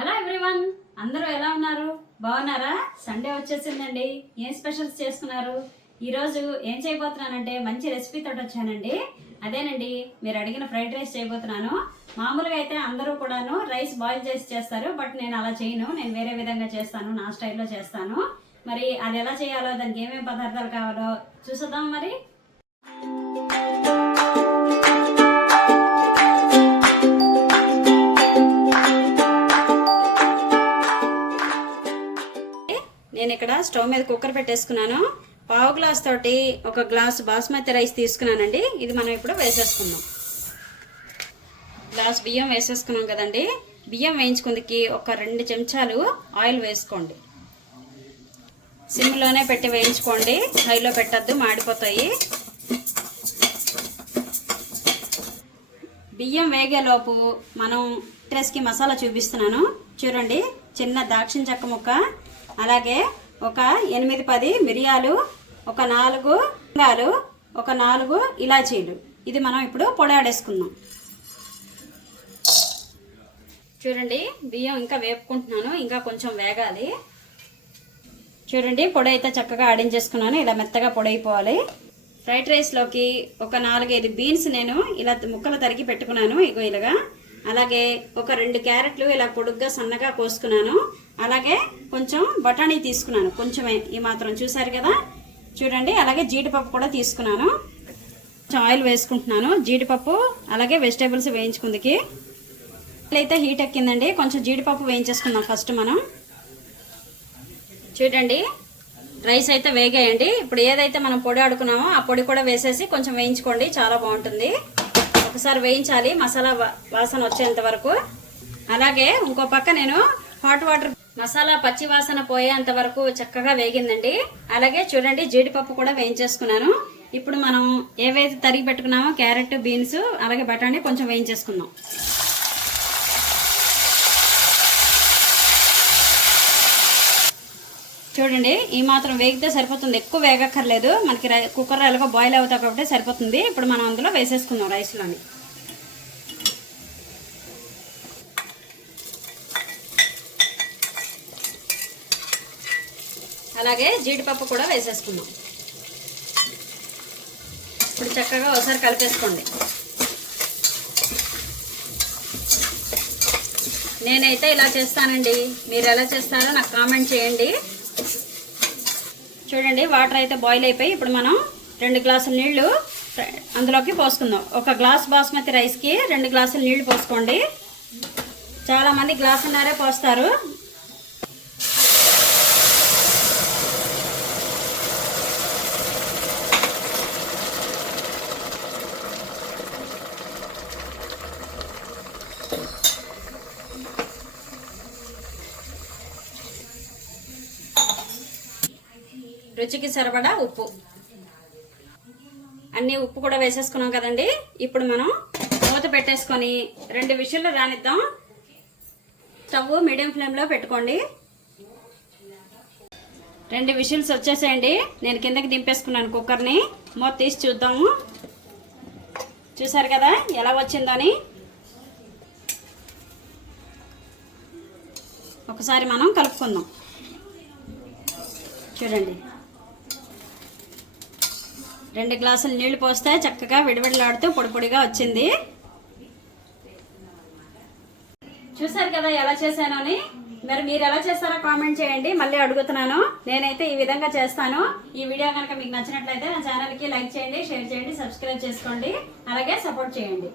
Hello everyone, అందరూ ఎలా ఉన్నారు? బాగున్నారా? సండే వచ్చేసిందండి. ఏం స్పెషల్స్ చేసుకున్నారు? ఈరోజు ఏం చేయబోతున్నానంటే మంచి రెసిపీ తోటి వచ్చానండి. అదేనండి, మీరు అడిగిన ఫ్రైడ్ రైస్ చేయబోతున్నాను. మామూలుగా అయితే అందరూ కూడాను రైస్ బాయిల్ చేసి చేస్తారు, బట్ నేను అలా చేయను. నేను వేరే విధంగా చేస్తాను, నా స్టైల్లో చేస్తాను. మరి అది ఎలా చేయాలో, దానికి ఏమేమి పదార్థాలు కావాలో చూసేద్దాం. మరి నేను ఇక్కడ స్టవ్ మీద కుక్కర్ పెట్టేసుకున్నాను. పావు గ్లాస్ తోటి ఒక గ్లాస్ బాస్మతి రైస్ తీసుకున్నానండి. ఇది మనం ఇప్పుడు వేసేసుకుందాం. గ్లాస్ బియ్యం వేసేసుకున్నాం కదండి. బియ్యం వేయించుకుందికి ఒక 2 చెంచాలు ఆయిల్ వేసుకోండి. సిమ్లోనే పెట్టి వేయించుకోండి, హైలో పెట్టద్దు, మాడిపోతాయి. బియ్యం వేగేలోపు మనం రైస్కి మసాలా చూపిస్తున్నాను చూడండి. చిన్న దాక్షిణ చెక్క ముక్క, అలాగే ఒక 8-10 మిరియాలు, ఒక 4 లవంగాలు, ఒక 4 ఇలాచీలు. ఇది మనం ఇప్పుడు పొడాడేసుకుందాం. చూడండి, బియ్యం ఇంకా వేపుకుంటున్నాను, ఇంకా కొంచెం వేగాలి. చూడండి, పొడి అయితే చక్కగా ఆడించేసుకున్నాను. ఇలా మెత్తగా పొడి అయిపోవాలి. ఫ్రైడ్ రైస్లోకి ఒక 4-5 బీన్స్ నేను ఇలా ముక్కలు తరిగి పెట్టుకున్నాను, ఇగో ఇలాగా. అలాగే ఒక 2 క్యారెట్లు ఇలా పొడుగ్గా సన్నగా కోసుకున్నాను. అలాగే కొంచెం బఠానీ తీసుకున్నాను, కొంచెమే, ఈ మాత్రం, చూసారు కదా. చూడండి, అలాగే జీడిపప్పు కూడా తీసుకున్నాను. కొంచెం ఆయిల్ వేసుకుంటున్నాను. జీడిపప్పు అలాగే వెజిటేబుల్స్ వేయించుకుందికి అయితే హీట్ ఎక్కిందండి. కొంచెం జీడిపప్పు వేయించేసుకుందాం ఫస్ట్ మనం. చూడండి, రైస్ అయితే వేగాయండి. ఇప్పుడు ఏదైతే మనం పొడి ఆడుకున్నామో ఆ పొడి కూడా వేసేసి కొంచెం వేయించుకోండి, చాలా బాగుంటుంది. ఒకసారి వేయించాలి మసాలా వాసన వచ్చేంత వరకు. అలాగే ఇంకో పక్క నేను హాట్ వాటర్, మసాలా పచ్చి వాసన పోయేంత వరకు చక్కగా వేగిందండి. అలాగే చూడండి, జీడిపప్పు కూడా వేయించేసుకున్నాను. ఇప్పుడు మనం ఏవైతే తరిగి పెట్టుకున్నామో క్యారెట్, బీన్స్, అలాగే బఠానీ కొంచెం వేయించేసుకుందాం. చూడండి, ఈ మాత్రం వేగితే సరిపోతుంది, ఎక్కువ వేగక్కర్లేదు. మనకి కుక్కర్ ఎలాగో బాయిల్ అవుతాయి కాబట్టి సరిపోతుంది. ఇప్పుడు మనం అందులో వేసేసుకుందాం రైస్లోని. అలాగే జీడిపప్పు కూడా వేసేసుకుందాం. ఇప్పుడు చక్కగా ఒకసారి కలిపేసుకోండి. నేనైతే ఇలా చేస్తానండి, మీరు ఎలా చేస్తారో నాకు కామెంట్ చేయండి. చూడండి, వాటర్ అయితే బాయిల్ అయిపోయి ఇప్పుడు మనం 2 గ్లాసుల నీళ్లు అందులోకి పోసుకుందాం. ఒక గ్లాస్ బాస్మతి రైస్కి 2 గ్లాసుల నీళ్లు పోసుకోండి. చాలామంది గ్లాసున్నరే పోస్తారు. రుచికి సరిపడా ఉప్పు, అన్ని ఉప్పు కూడా వేసేసుకున్నాం కదండి. ఇప్పుడు మనం మూత పెట్టేసుకొని 2 విజిల్లు రానిద్దాం. స్టవ్ మీడియం ఫ్లేమ్లో పెట్టుకోండి. 2 విజిల్స్ వచ్చేసేయండి. నేను కిందకి దింపేసుకున్నాను కుక్కర్ని. మూత తీసి చూద్దాము. చూసారు కదా ఎలా వచ్చిందో అని. ఒకసారి మనం కలుపుకుందాం. చూడండి, 2 గ్లాసులు నీళ్లు పోస్తే చక్కగా విడివిడలాడుతూ పొడి పొడిగా వచ్చింది. చూసారు కదా ఎలా చేశాను అని. మరి మీరు ఎలా చేస్తారో కామెంట్ చేయండి. మళ్ళీ అడుగుతున్నాను, నేనైతే ఈ విధంగా చేస్తాను. ఈ వీడియో కనుక మీకు నచ్చినట్లయితే నా ఛానల్కి లైక్ చేయండి, షేర్ చేయండి, సబ్స్క్రైబ్ చేసుకోండి, అలాగే సపోర్ట్ చేయండి.